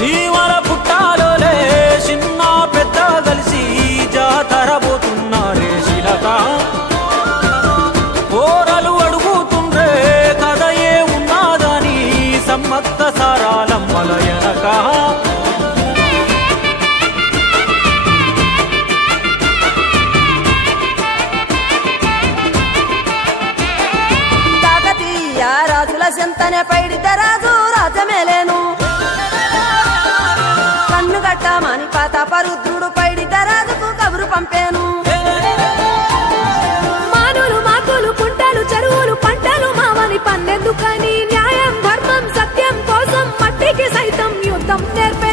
సీమల పుట్టాలోలే చిన్న పెద్ద కలిసి జాతర పోతున్నారే శిలక కూరలు అడుగుతుండే కథ ఏ ఉన్నదని సమ్మక్క సారాలమ్మల ఎనక రాజుల చింతనే పైడితే రాజు రాజమే సపరుద్రుడు పైడి దరాజుకు కబురు పంపాను. మానులు మాకులు కుంటలు చెరువులు పంటలు మామని పన్నెందుకని న్యాయం ధర్మం సత్యం కోసం మట్టికి సైతం యుద్ధం నేర్పే